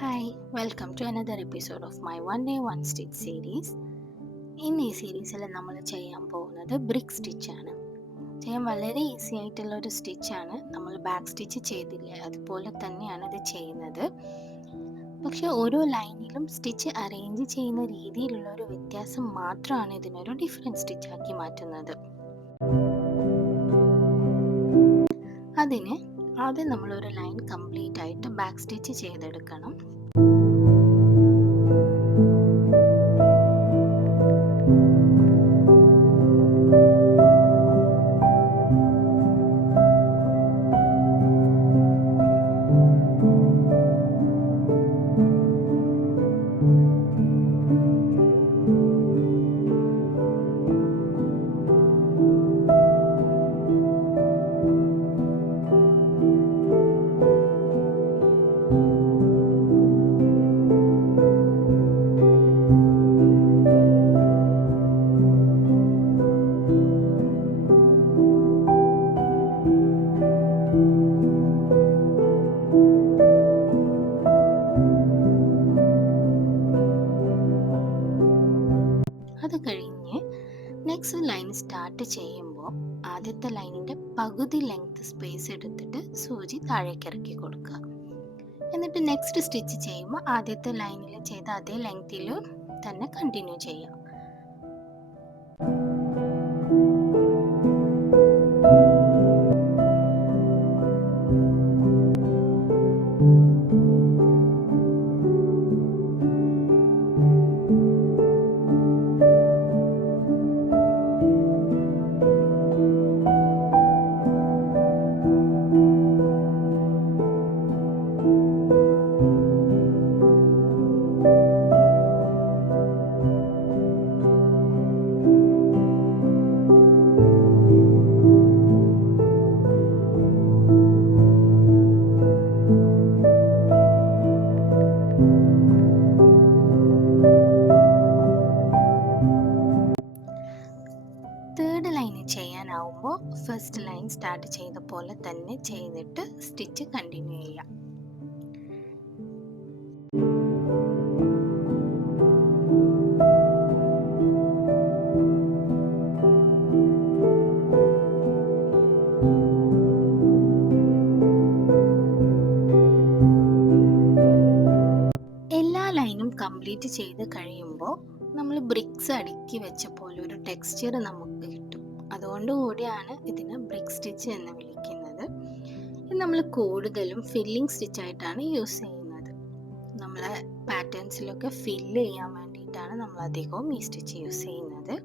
Hi, welcome to another episode of my One Day One Stitch series. ഇന്ന് ഈ സീരീസിൽ നമ്മൾ ചെയ്യാൻ പോകുന്നത് ബ്രിക്ക് സ്റ്റിച്ചാണ്. ചെയ്യാൻ വളരെ ഈസി ആയിട്ടുള്ള ഒരു സ്റ്റിച്ചാണ്. നമ്മൾ ബാക്ക് സ്റ്റിച്ച് ചെയ്തില്ലേ അതുപോലെ തന്നെയാണ് ഇത് ചെയ്യുന്നത്. പക്ഷെ ഓരോ ലൈനിലും സ്റ്റിച്ച് അറേഞ്ച് ചെയ്യുന്ന രീതിയിലുള്ള ഒരു വ്യത്യാസം മാത്രമാണ് ഇതിനൊരു ഡിഫറെൻറ്റ് സ്റ്റിച്ചാക്കി മാറ്റുന്നത്. അതിന് ആദ്യം നമ്മളൊരു ലൈൻ കംപ്ലീറ്റ് ആയിട്ട് ബാക്ക് സ്റ്റിച്ച് ചെയ്തെടുക്കണം. അത് കഴിഞ്ഞ് നെക്സ്റ്റ് ലൈൻ സ്റ്റാർട്ട് ചെയ്യുമ്പോൾ ആദ്യത്തെ ലൈനിൻ്റെ പകുതി ലെങ്ത് സ്പേസ് എടുത്തിട്ട് സൂചി താഴേക്ക് ഇറക്കി കൊടുക്കുക. എന്നിട്ട് നെക്സ്റ്റ് സ്റ്റിച്ച് ചെയ്യുമ്പോൾ ആദ്യത്തെ ലൈനിൽ ചെയ്ത അതേ ലെങ്ത്തിൽ തന്നെ കണ്ടിന്യൂ ചെയ്യാം. തേർഡ് ലൈൻ ചെയ്യാനാവുമ്പോൾ ഫസ്റ്റ് ലൈൻ സ്റ്റാർട്ട് ചെയ്ത പോലെ തന്നെ ചെയ്തിട്ട് സ്റ്റിച്ച് കണ്ടിന്യൂ ചെയ്യാം. എല്ലാ ലൈനും കംപ്ലീറ്റ് ചെയ്ത് കഴിയുമ്പോൾ നമ്മൾ ബ്രിക്സ് അടുക്കി വെച്ച പോലെ ഒരു ടെക്സ്ചർ നമുക്ക് കിട്ടും. അതുകൊണ്ട് കൂടിയാണ് ഇതിനെ ബ്രിക്ക് സ്റ്റിച്ച് എന്ന് വിളിക്കുന്നത്. ഇത് നമ്മൾ കൂടുതലും ഫില്ലിംഗ് സ്റ്റിച്ചായിട്ടാണ് യൂസ് ചെയ്യുന്നത്. നമ്മളെ പാറ്റേൺസിലൊക്കെ ഫില്ല് ചെയ്യാൻ വേണ്ടിയിട്ടാണ് നമ്മൾ അധികവും ഈ സ്റ്റിച്ച് യൂസ് ചെയ്യുന്നത്.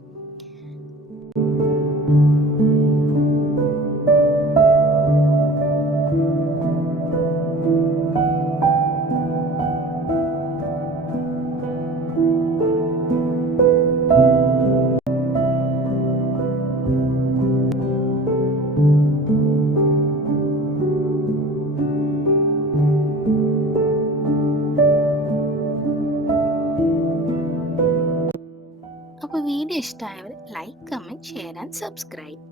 അപ്പോൾ വീഡിയോ ഇഷ്ടമായവർ like, comment, share and subscribe.